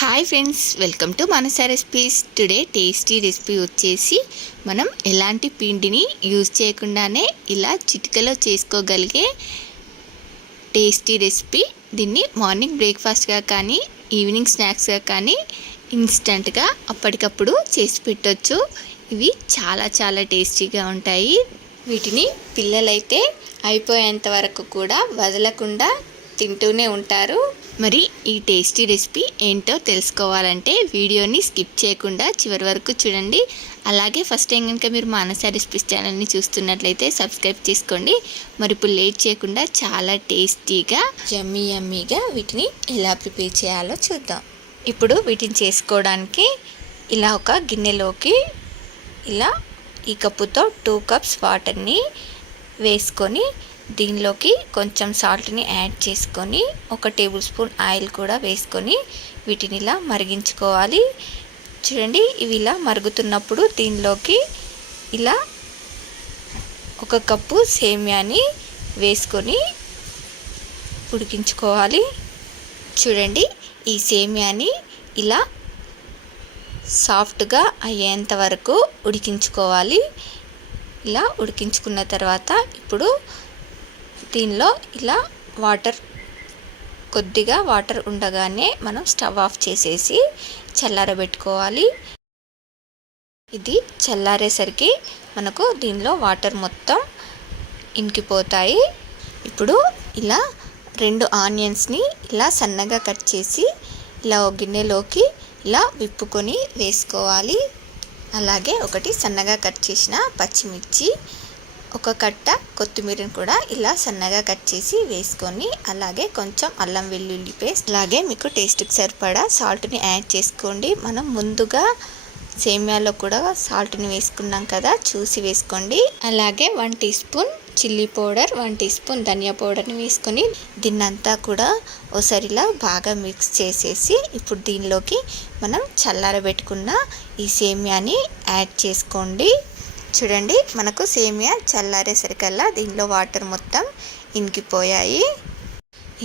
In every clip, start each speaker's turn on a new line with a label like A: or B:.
A: Hi friends welcome to Manasa recipes today tasty recipe వచ్చేసి మనం ఎలాంటి పిండిని యూజ్ చేయకుండానే ఇలా చిటికలో చేసుకోగలిగే టేస్టీ రెసిపీ దీన్ని మార్నింగ్ బ్రేక్ఫాస్ట్గా కానీ ఈవినింగ్ స్నాక్స్గా కానీ ఇన్స్టంట్గా అప్పటికప్పుడు చేసి పెట్టవచ్చు ఇవి చాలా చాలా టేస్టీగా ఉంటాయి. వీటిని పిల్లలైతే అయిపోయేంత వరకు కూడా వదలకుండా తింటూనే ఉంటారు. మరి ఈ టేస్టీ రెసిపీ ఏంటో తెలుసుకోవాలంటే వీడియోని స్కిప్ చేయకుండా చివరి వరకు చూడండి. అలాగే ఫస్ట్ టైం కనుక మీరు మానస రెసిపీస్ ఛానల్ని చూస్తున్నట్లయితే సబ్స్క్రైబ్ చేసుకోండి. మరి ఇప్పుడు లేట్ చేయకుండా చాలా టేస్టీగా యమ్మీ యమ్మీగా వీటిని ఎలా ప్రిపేర్ చేయాలో చూద్దాం. ఇప్పుడు వీటిని చేసుకోవడానికి ఇలా ఒక గిన్నెలోకి ఇలా ఈ కప్పుతో టూ కప్స్ వాటర్ని వేసుకొని దీనిలోకి కొంచెం సాల్ట్ని యాడ్ చేసుకొని ఒక టేబుల్ స్పూన్ ఆయిల్ కూడా వేసుకొని వీటిని ఇలా మరిగించుకోవాలి. చూడండి ఇవి ఇలా మరుగుతున్నప్పుడు దీనిలోకి ఇలా ఒక కప్పు సేమ్యాని వేసుకొని ఉడికించుకోవాలి. చూడండి ఈ సేమ్యాని ఇలా సాఫ్ట్గా అయ్యేంత వరకు ఉడికించుకోవాలి. ఇలా ఉడికించుకున్న తర్వాత ఇప్పుడు దీనిలో ఇలా వాటర్ కొద్దిగా వాటర్ ఉండగానే మనం స్టవ్ ఆఫ్ చేసేసి చల్లారబెట్టుకోవాలి. ఇది చల్లారేసరికి మనకు దీనిలో వాటర్ మొత్తం ఇంకిపోతాయి. ఇప్పుడు ఇలా రెండు ఆనియన్స్ని ఇలా సన్నగా కట్ చేసి ఇలా ఒక గిన్నెలోకి ఇలా విప్పుకొని వేసుకోవాలి. అలాగే ఒకటి సన్నగా కట్ చేసిన పచ్చిమిర్చి ఒక కట్ట కొత్తిమీరని కూడా ఇలా సన్నగా కట్ చేసి వేసుకొని అలాగే కొంచెం అల్లం వెల్లుల్లి పేస్ట్ అలాగే మీకు టేస్ట్కి సరిపడా సాల్ట్ని యాడ్ చేసుకోండి. మనం ముందుగా సేమియాలో కూడా సాల్ట్ని వేసుకున్నాం కదా చూసి వేసుకోండి. అలాగే one teaspoon chilli powder one teaspoon ధనియా పౌడర్ని వేసుకొని దీన్నంతా కూడా ఒకసారిలా బాగా మిక్స్ చేసేసి ఇప్పుడు దీనిలోకి మనం చల్లారబెట్టుకున్న ఈ సేమియాని యాడ్ చేసుకోండి. చూడండి మనకు సేమియా చల్లారేసరికల్లా దీనిలో వాటర్ మొత్తం ఇంకిపోయాయి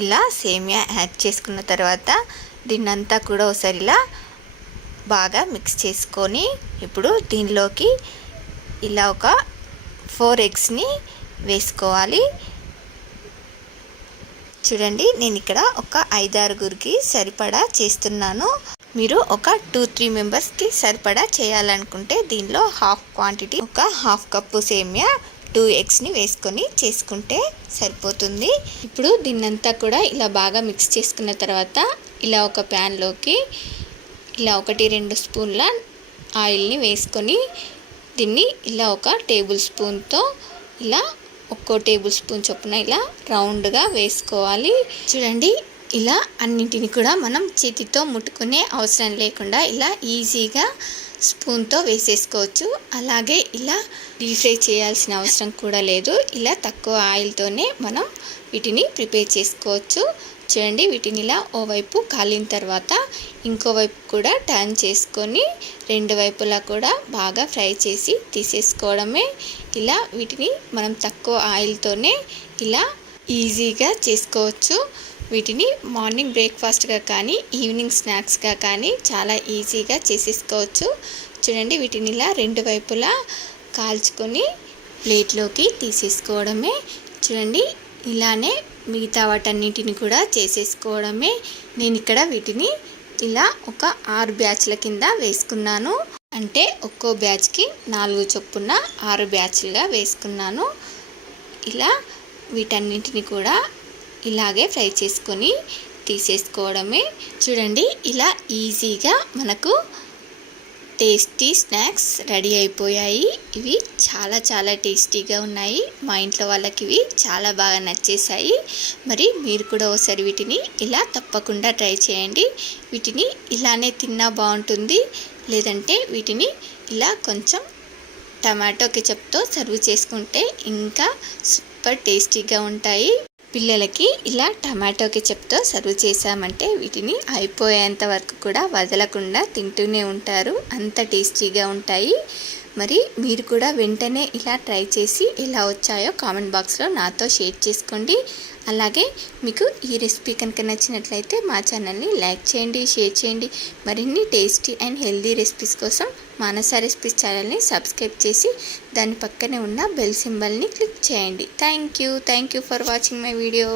A: ఇలా సేమియా యాడ్ చేసుకున్న తర్వాత దీన్నంతా కూడా ఒకసారి ఇలా బాగా మిక్స్ చేసుకొని ఇప్పుడు దీనిలోకి ఇలా ఒక ఫోర్ ఎగ్స్ని వేసుకోవాలి. చూడండి నేను ఇక్కడ ఒక ఐదారుగురికి సరిపడా చేస్తున్నాను. మీరు ఒక టూ త్రీ మెంబర్స్కి సరిపడా చేయాలనుకుంటే దీనిలో హాఫ్ క్వాంటిటీ ఒక హాఫ్ కప్పు సేమియా టూ ఎగ్స్ని వేసుకొని చేసుకుంటే సరిపోతుంది. ఇప్పుడు దీన్నంతా కూడా ఇలా బాగా మిక్స్ చేసుకున్న తర్వాత ఇలా ఒక ప్యాన్లోకి ఇలా ఒకటి రెండు స్పూన్ల ఆయిల్ని వేసుకొని దీన్ని ఇలా ఒక టేబుల్ స్పూన్తో ఇలా ఒక్కో టేబుల్ స్పూన్ చొప్పున ఇలా రౌండ్గా వేసుకోవాలి. చూడండి ఇలా అన్నింటిని కూడా మనం చేతితో ముట్టుకునే అవసరం లేకుండా ఇలా ఈజీగా స్పూన్తో వేసేసుకోవచ్చు. అలాగే ఇలా డీప్ ఫ్రై చేయాల్సిన అవసరం కూడా లేదు. ఇలా తక్కువ ఆయిల్తోనే మనం వీటిని ప్రిపేర్ చేసుకోవచ్చు. చూడండి వీటిని ఇలా ఓవైపు కాలిన తర్వాత ఇంకోవైపు కూడా టర్న్ చేసుకొని రెండు వైపులా కూడా బాగా ఫ్రై చేసి తీసేసుకోవడమే. ఇలా వీటిని మనం తక్కువ ఆయిల్తోనే ఇలా ఈజీగా చేసుకోవచ్చు. వీటిని మార్నింగ్ బ్రేక్ఫాస్ట్గా కానీ ఈవినింగ్ స్నాక్స్గా కానీ చాలా ఈజీగా చేసేసుకోవచ్చు. చూడండి వీటిని ఇలా రెండు వైపులా కాల్చుకొని ప్లేట్లోకి తీసేసుకోవడమే. చూడండి ఇలానే మిగతా వాటన్నిటిని కూడా చేసేసుకోవడమే. నేను ఇక్కడ వీటిని ఇలా ఒక ఆరు బ్యాచ్ల కింద వేసుకున్నాను. అంటే ఒక్కో బ్యాచ్కి నాలుగు చొప్పున ఆరు బ్యాచ్లుగా వేసుకున్నాను. ఇలా వీటన్నింటిని కూడా ఇలాగే ఫ్రై చేసుకొని తీసేసుకోవడమే. చూడండి ఇలా ఈజీగా మనకు టేస్టీ స్నాక్స్ రెడీ అయిపోయాయి. ఇవి చాలా చాలా టేస్టీగా ఉన్నాయి. మా ఇంట్లో వాళ్ళకి ఇవి చాలా బాగా నచ్చేసాయి మరి మీరు కూడా ఒకసారి వీటిని ఇలా తప్పకుండా ట్రై చేయండి. వీటిని ఇలానే తిన్నా బాగుంటుంది. లేదంటే వీటిని ఇలా కొంచెం టమాటో కెచప్తో సర్వ్ చేసుకుంటే ఇంకా సూపర్ టేస్టీగా ఉంటాయి. పిల్లలకి ఇలా టమాటో కెచప్తో సర్వ్ చేసామంటే వీటిని అయిపోయేంత వరకు కూడా వదలకుండా తింటూనే ఉంటారు. అంత టేస్టీగా ఉంటాయి. మరి మీరు కూడా వెంటనే ఇలా ట్రై చేసి ఎలా వచ్చాయో కామెంట్ బాక్స్లో నాతో షేర్ చేసుకోండి. అలాగే మీకు ఈ రెసిపీ కనుక నచ్చినట్లయితే మా ఛానల్ని లైక్ చేయండి షేర్ చేయండి. మరిన్ని టేస్టీ అండ్ హెల్దీ రెసిపీస్ కోసం మానస రెసిపీస్ ఛానల్ని సబ్స్క్రైబ్ చేసి దాని పక్కనే ఉన్న బెల్ సింబల్ని క్లిక్ చేయండి. Thank you. Thank you for watching my video.